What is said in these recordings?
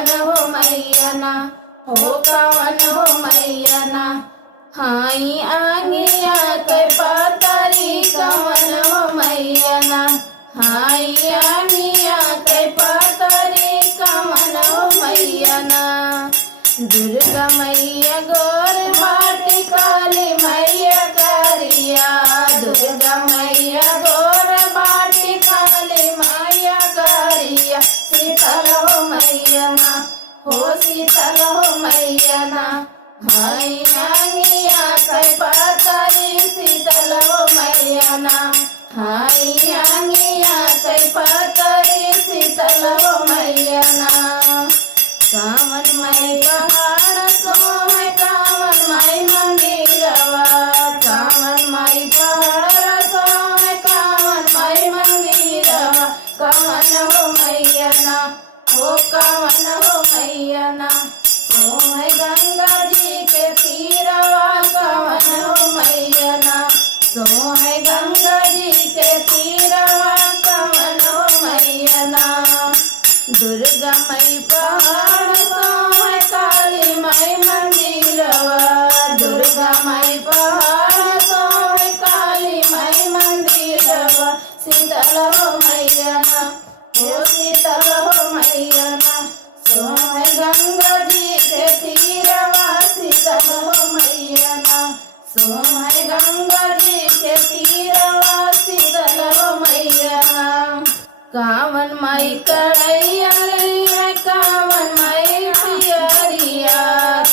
कवन हो मैयना, हो कवन हो मैयना। हाई आंगिया के पातरी कवन हो मैयना, हाई आंगिया के पातरी कवन हो मैयना। दुर्गा मैया गोर बाटी काली मैया करिया, दुर्गा मैया गोर बाटी काली मैया करिया। शीतल हो मैयना, हो शीतल हो मैयना। हाई आंगिया के पातरी शीतल हो मैयना, हाई आंगिया के पातरी शीतल हो मैयना। कावन माई पहाड़ सोहे कावन माई मंदिरवा, कावन माई पहाड़ सोहे कावन माई मंदिरवा। कवन हो मैयना, हो कवन हो मैयना। सोहे गंगा जी के तीरवा कवन हो मैयना, सोहे गंगा जी के तीरवा कवन हो मैयना। दुर्गा माई पहाड़ सोहे काली माई मंदिरवा, दुर्गा माई पहाड़ सोहे काली माई मंदिरवा। शीतल हो मैयना, हो शीतल हो मैयना। सोहे गंगा जी के तीरवा शीतल हो मैयना, सोहे गंगा जी के तीरवा शीतल हो मैयना। कावन माई कढ़ैया है कावन माई पियरिया,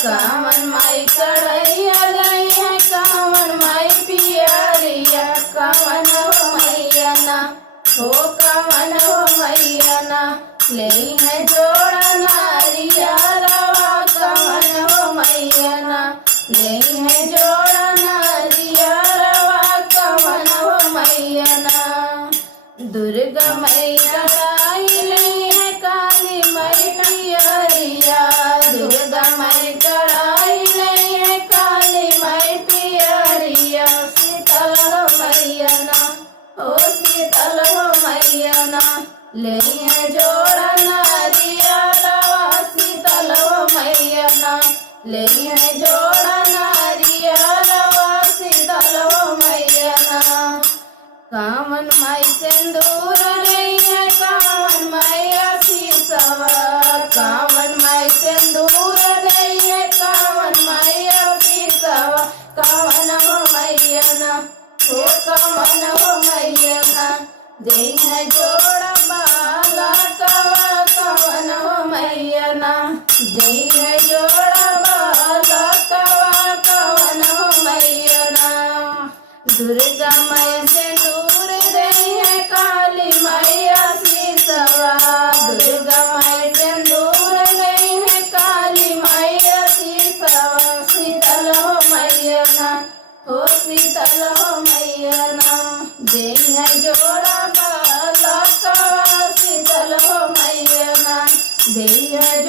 कावन माई कढ़ैया है कावन माई पियरिया। कवन हो मैयना, हो कवन हो मैयना। ले है जोड़ा नारिया रवा कवन हो मैयना, ले है जोड़ा नारिया रवा कवन हो मैयना। दुर्गा मैया चढ़ाई है काली माई पियरिया, दुर्गा माई चढ़ाई है काली माई पियरिया। शीतल हो मैयना, हो शीतल हो मैयना। ले है जोड़ा नारिया रवा शीतल हो मैयना, ले है जोड़ा नारिया रवा शीतल हो मैयना। कावन माई सिंदूर रही है कावन माई आशीषवा, कावन माई सिंदूर रही है कावन माई आशीषवा। कवन हो मैयना, हो कवन हो मैयना। दे है जोड़ा बाला कवा कवन हो मैयना, दे है जोड़ा बाला कवा कवन हो मैयना। दुर्गा माई से दूर रही है काली माई आशीषवा, दुर्गा माई से दूर रही है काली माई आशीषवा। शीतल हो मैयना, हो शीतल हो मैयना। दे है जोड़ा बाला कवा शीतल हो मैयना, दे है